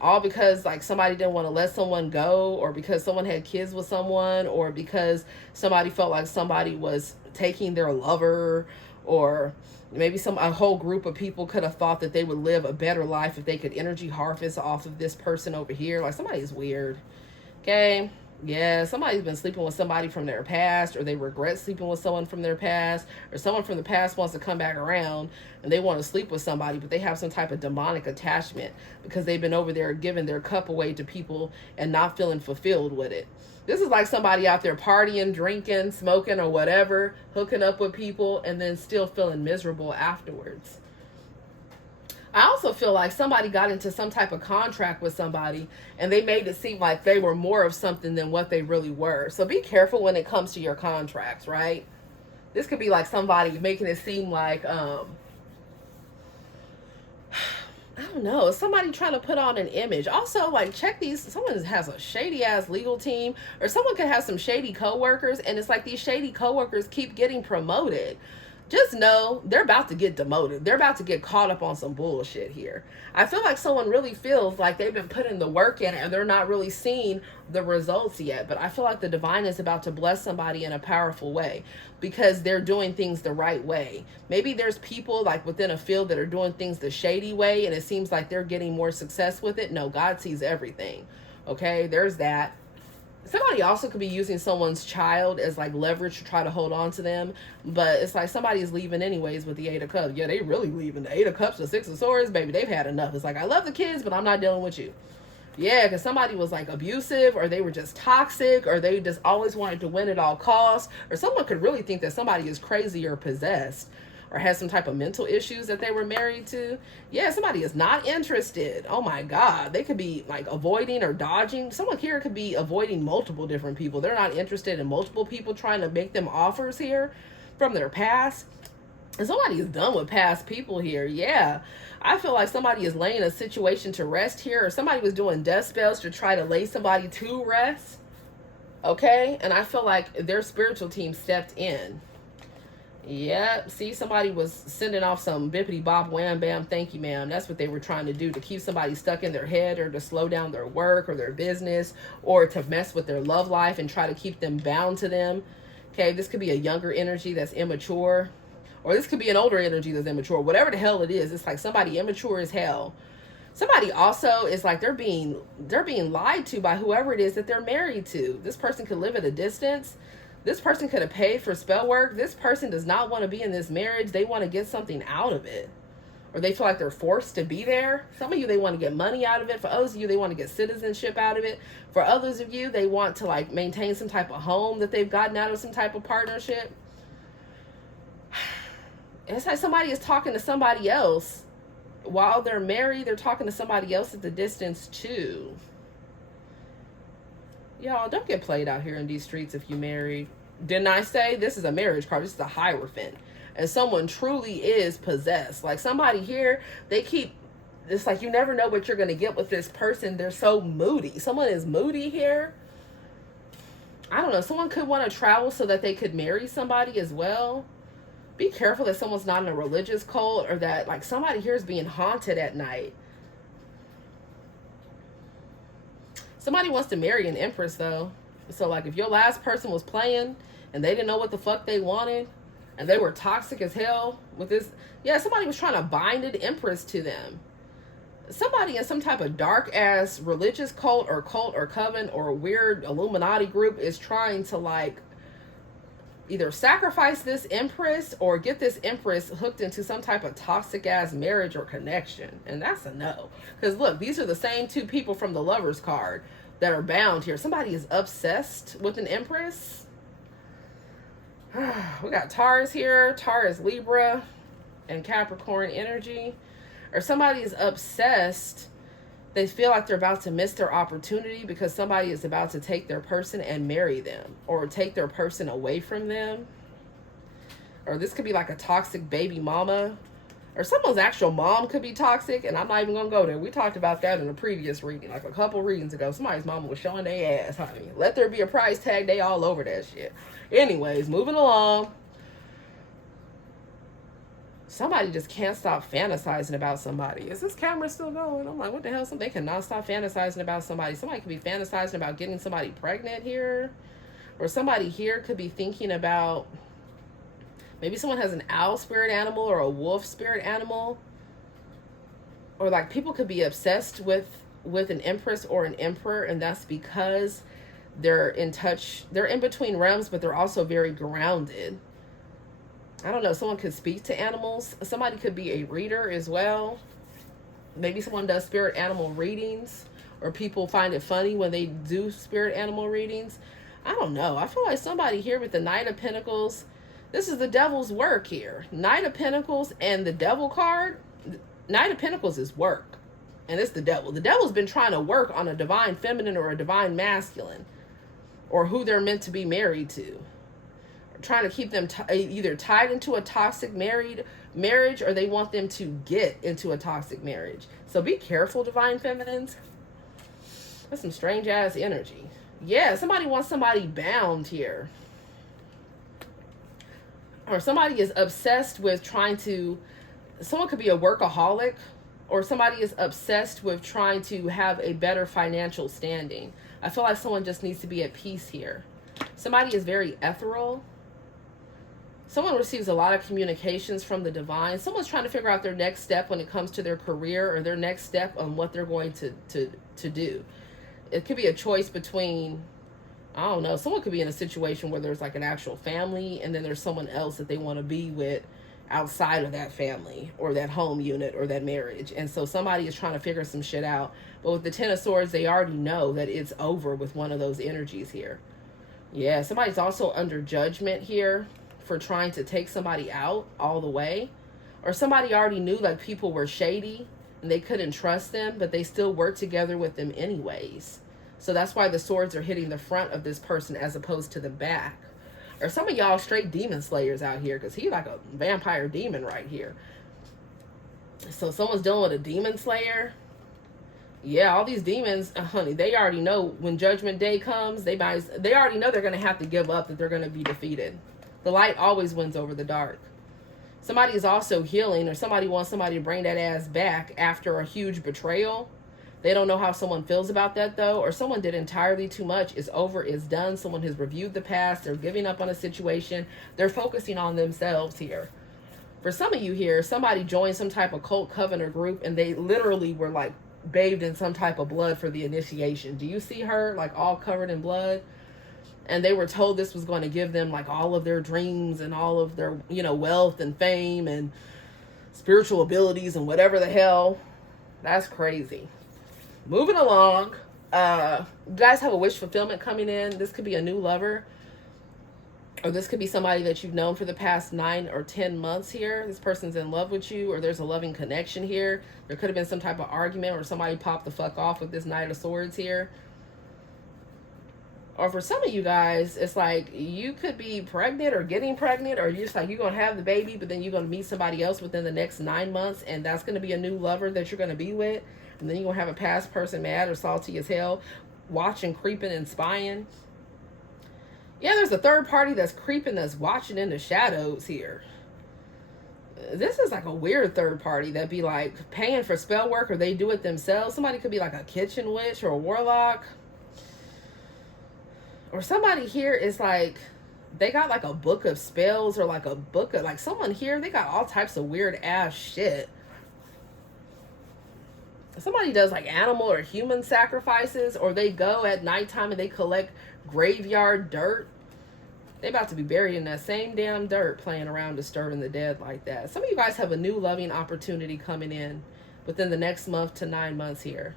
All because like somebody didn't want to let someone go, or because someone had kids with someone, or because somebody felt like somebody was taking their lover, or maybe a whole group of people could have thought that they would live a better life if they could energy harvest off of this person over here. Like somebody is weird. Okay. Yeah, somebody's been sleeping with somebody from their past, or they regret sleeping with someone from their past, or someone from the past wants to come back around and they want to sleep with somebody, but they have some type of demonic attachment because they've been over there giving their cup away to people and not feeling fulfilled with it. This is like somebody out there partying, drinking, smoking, or whatever, hooking up with people, and then still feeling miserable afterwards. I also feel like somebody got into some type of contract with somebody and they made it seem like they were more of something than what they really were. So be careful when it comes to your contracts, right? This could be like somebody making it seem like, I don't know, somebody trying to put on an image. Also, like, check these. Someone has a shady ass legal team, or someone could have some shady coworkers, and it's like these shady coworkers keep getting promoted. Just know they're about to get demoted. They're about to get caught up on some bullshit here. I feel like someone really feels like they've been putting the work in and they're not really seeing the results yet. But I feel like the divine is about to bless somebody in a powerful way because they're doing things the right way. Maybe there's people like within a field that are doing things the shady way and it seems like they're getting more success with it. No, God sees everything. Okay, there's that. Somebody also could be using someone's child as like leverage to try to hold on to them, but it's like somebody is leaving anyways with the 8 of Cups. Yeah, they really leaving. The 8 of Cups, the 6 of Swords, baby, they've had enough. It's like, I love the kids, but I'm not dealing with you. Yeah, because somebody was like abusive, or they were just toxic, or they just always wanted to win at all costs, or someone could really think that somebody is crazy or possessed, or has some type of mental issues that they were married to. Yeah, somebody is not interested. Oh my God. They could be like avoiding or dodging. Someone here could be avoiding multiple different people. They're not interested in multiple people trying to make them offers here from their past. And somebody is done with past people here. Yeah. I feel like somebody is laying a situation to rest here, or somebody was doing death spells to try to lay somebody to rest. Okay. And I feel like their spiritual team stepped in. Yep. See, somebody was sending off some bippity bop wham bam thank you ma'am. That's what they were trying to do, to keep somebody stuck in their head, or to slow down their work or their business, or to mess with their love life and try to keep them bound to them. Okay, this could be a younger energy that's immature, or this could be an older energy that's immature. Whatever the hell it is, it's like somebody immature as hell. Somebody also is like they're being lied to by whoever it is that they're married to. This person could live at a distance. This person could have paid for spell work. This person does not want to be in this marriage. They want to get something out of it. Or they feel like they're forced to be there. Some of you, they want to get money out of it. For others of you, they want to get citizenship out of it. For others of you, they want to like maintain some type of home that they've gotten out of some type of partnership. It's like somebody is talking to somebody else. While they're married, they're talking to somebody else at the distance too. Y'all, don't get played out here in these streets if you married. Didn't I say this is a marriage card? This is a Hierophant. And someone truly is possessed. Like somebody here, they keep, it's like you never know what you're going to get with this person. They're so moody. Someone is moody here. I don't know. Someone could want to travel so that they could marry somebody as well. Be careful that someone's not in a religious cult, or that like somebody here is being haunted at night. Somebody wants to marry an empress though. So like if your last person was playing and they didn't know what the fuck they wanted and they were toxic as hell with this. Yeah, somebody was trying to bind an empress to them. Somebody in some type of dark ass religious cult or coven or weird Illuminati group is trying to like either sacrifice this empress or get this empress hooked into some type of toxic ass marriage or connection. And that's a no. Because look, these are the same two people from the Lovers card that are bound here. Somebody is obsessed with an empress. We got Taurus here. Taurus, Libra, and Capricorn energy. Or somebody is obsessed They feel like they're about to miss their opportunity because somebody is about to take their person and marry them, or take their person away from them. Or this could be like a toxic baby mama, or someone's actual mom could be toxic, and I'm not even gonna go there. We talked about that in a previous reading, like a couple readings ago. Somebody's mama was showing their ass, honey. Let there be a price tag. They all over that shit. Anyways, moving along. Somebody just can't stop fantasizing about somebody. Is this camera still going? I'm like, what the hell? They cannot stop fantasizing about somebody. Somebody could be fantasizing about getting somebody pregnant here. Or somebody here could be thinking about, maybe someone has an owl spirit animal or a wolf spirit animal. Or like people could be obsessed with an empress or an emperor, and that's because they're in touch. They're in between realms, but they're also very grounded. I don't know, someone could speak to animals. Somebody could be a reader as well. Maybe someone does spirit animal readings, or people find it funny when they do spirit animal readings. I don't know. I feel like somebody here with the Knight of Pentacles, this is the devil's work here. Knight of Pentacles and the devil card. Knight of Pentacles is work, and it's the devil. The devil's been trying to work on a divine feminine or a divine masculine, or who they're meant to be married to. Trying to keep them either tied into a toxic marriage, or they want them to get into a toxic marriage. So be careful, divine feminines. That's some strange ass energy. Yeah, somebody wants somebody bound here. Or somebody is obsessed with trying to, someone could be a workaholic, or somebody is obsessed with trying to have a better financial standing. I feel like someone just needs to be at peace here. Somebody is very ethereal. Someone receives a lot of communications from the divine. Someone's trying to figure out their next step when it comes to their career, or their next step on what they're going to do. It could be a choice between, I don't know, someone could be in a situation where there's like an actual family, and then there's someone else that they want to be with outside of that family, or that home unit, or that marriage. And so somebody is trying to figure some shit out. But with the Ten of Swords, they already know that it's over with one of those energies here. Yeah, somebody's also under judgment here for trying to take somebody out all the way. Or somebody already knew like people were shady and they couldn't trust them, but they still worked together with them anyways. So that's why the swords are hitting the front of this person as opposed to the back. Or some of y'all straight demon slayers out here, because he's like a vampire demon right here. So someone's dealing with a demon slayer. Yeah, all these demons, honey, they already know when Judgment Day comes, they already know they're going to have to give up, that they're going to be defeated. The light always wins over the dark. Somebody is also healing, or somebody wants somebody to bring that ass back after a huge betrayal. They don't know how someone feels about that though, or someone did entirely too much. It's over, it's done. Someone has reviewed the past. They're giving up on a situation. They're focusing on themselves here. For some of you here, somebody joined some type of cult, coven, or group, and they literally were like bathed in some type of blood for the initiation. Do you see her like all covered in blood? And they were told this was going to give them like all of their dreams and all of their, you know, wealth and fame and spiritual abilities and whatever the hell. That's crazy. Moving along. You guys have a wish fulfillment coming in. This could be a new lover. Or this could be somebody that you've known for the past 9 or 10 months here. This person's in love with you, or there's a loving connection here. There could have been some type of argument, or somebody popped the fuck off with this Knight of Swords here. Or for some of you guys, it's like you could be pregnant or getting pregnant, or you're just like you're going to have the baby, but then you're going to meet somebody else within the next 9 months, and that's going to be a new lover that you're going to be with. And then you're going to have a past person mad or salty as hell, watching, creeping, and spying. Yeah, there's a third party that's creeping, that's watching in the shadows here. This is like a weird third party that be like paying for spell work, or they do it themselves. Somebody could be like a kitchen witch or a warlock. Or somebody here is like, they got like a book of spells, or like a book of, like someone here, they got all types of weird ass shit. Somebody does like animal or human sacrifices, or they go at nighttime and they collect graveyard dirt. They about to be buried in that same damn dirt, playing around disturbing the dead like that. Some of you guys have a new loving opportunity coming in within the next month to 9 months here.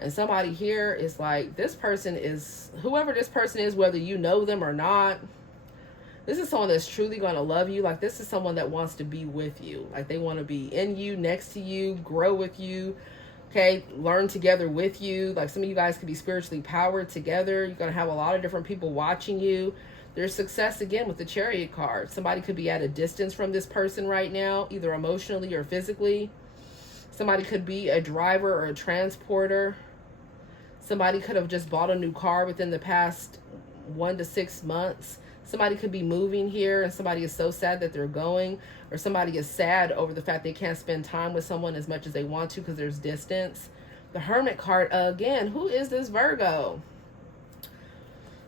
And somebody here is like, this person is, whoever this person is, whether you know them or not, this is someone that's truly going to love you. Like, this is someone that wants to be with you. Like, they want to be in you, next to you, grow with you, Okay, learn together with you. Like some of you guys could be spiritually powered together. You're going to have a lot of different people watching you. There's success again with the Chariot card. Somebody could be at a distance from this person right now, either emotionally or physically. Somebody could be a driver or a transporter. Somebody could have just bought a new car within the past 1 to 6 months. Somebody could be moving here and somebody is so sad that they're going, or somebody is sad over the fact they can't spend time with someone as much as they want to because there's distance. The Hermit card, again, who is this Virgo?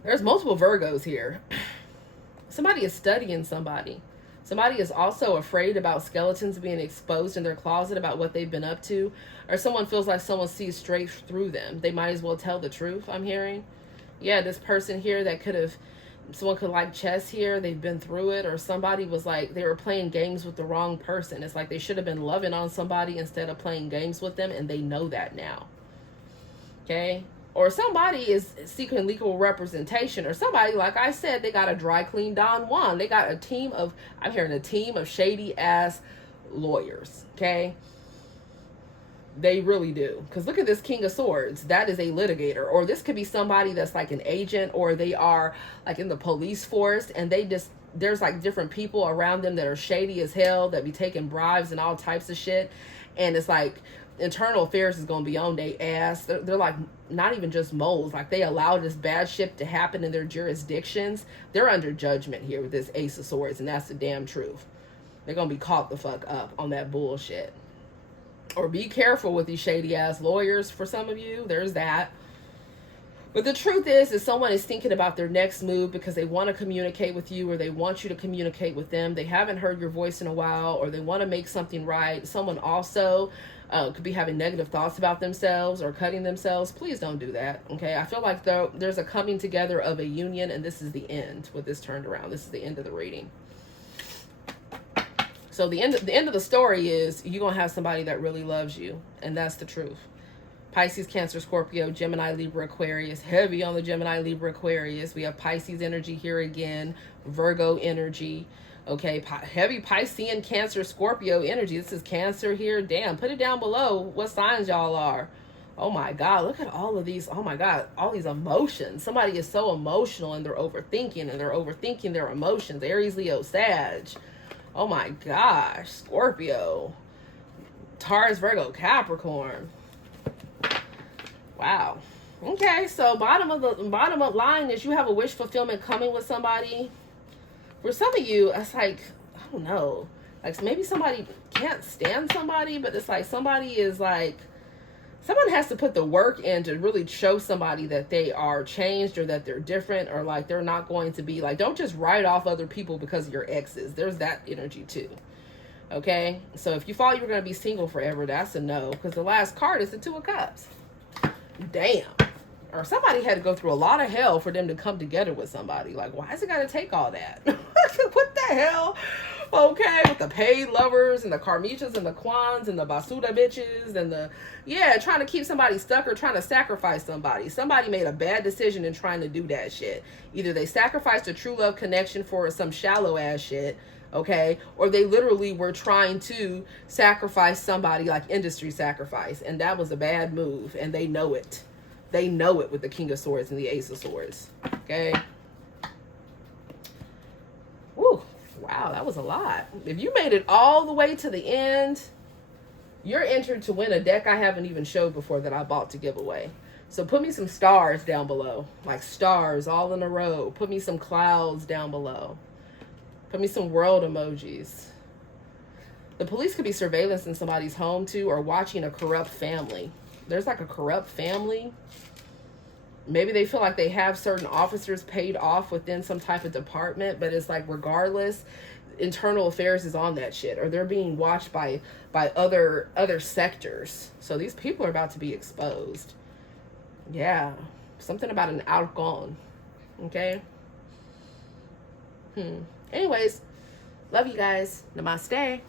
There's multiple Virgos here. Somebody is studying somebody. Somebody is also afraid about skeletons being exposed in their closet about what they've been up to, or someone feels like someone sees straight through them. They might as well tell the truth, I'm hearing. Yeah, this person here that could have, someone could like chess here, they've been through it, or somebody was like, they were playing games with the wrong person. It's like they should have been loving on somebody instead of playing games with them, and they know that now. Okay? Or somebody is seeking legal representation, or somebody, like I said, they got a dry clean Don Juan. They got a team of, I'm hearing a team of shady ass lawyers. Okay? They really do. Because look at this King of Swords. That is a litigator. Or this could be somebody that's like an agent, or they are like in the police force, and they just, there's like different people around them that are shady as hell, that be taking bribes and all types of shit. And it's like internal affairs is going to be on their ass. They're like not even just moles. Like they allow this bad shit to happen in their jurisdictions. They're under judgment here with this Ace of Swords, and that's the damn truth. They're going to be caught the fuck up on that bullshit. Or be careful with these shady ass lawyers for some of you. There's that. But the truth is someone is thinking about their next move because they want to communicate with you, or they want you to communicate with them. They haven't heard your voice in a while, or they want to make something right. Someone also could be having negative thoughts about themselves or cutting themselves. Please don't do that. Okay. I feel like there's a coming together of a union, and this is the end with this turned around. This is the end of the reading. So the end of the story is you're going to have somebody that really loves you. And that's the truth. Pisces, Cancer, Scorpio, Gemini, Libra, Aquarius. Heavy on the Gemini, Libra, Aquarius. We have Pisces energy here again. Virgo energy. Okay. Heavy Piscean, Cancer, Scorpio energy. This is Cancer here. Damn. Put it down below what signs y'all are. Oh my God. Look at all of these. Oh my God. All these emotions. Somebody is so emotional, and they're overthinking, and they're overthinking their emotions. Aries, Leo, Sag. Oh my gosh, Scorpio, Taurus, Virgo, Capricorn. Wow. Okay, so bottom of line is you have a wish fulfillment coming with somebody. For some of you, it's like, I don't know, like maybe somebody can't stand somebody, but it's like somebody is like, someone has to put the work in to really show somebody that they are changed, or that they're different, or like they're not going to be like, don't just write off other people because of your exes. There's that energy too. Okay. So if you thought you were going to be single forever, that's a no, because the last card is the Two of Cups. Damn. Or somebody had to go through a lot of hell for them to come together with somebody. Like, why is it got to take all that? What the hell? Okay, with the paid lovers and the Karmichas and the Kwans and the Basuda bitches and the, yeah, trying to keep somebody stuck or trying to sacrifice somebody. Somebody made a bad decision in trying to do that shit. Either they sacrificed a true love connection for some shallow ass shit, okay, or they literally were trying to sacrifice somebody, like industry sacrifice, and that was a bad move, and they know it. They know it with the King of Swords and the Ace of Swords, okay? Woo. Wow, that was a lot. If you made it all the way to the end, you're entered to win a deck I haven't even showed before that I bought to give away. So put me some stars down below, like stars all in a row. Put me some clouds down below. Put me some world emojis. The police could be surveillance in somebody's home too, or watching a corrupt family. There's like a corrupt family. Maybe they feel like they have certain officers paid off within some type of department, but it's like regardless, internal affairs is on that shit, or they're being watched by other sectors. So these people are about to be exposed. Yeah, something about an outgone. Okay. Anyways, love you guys. Namaste.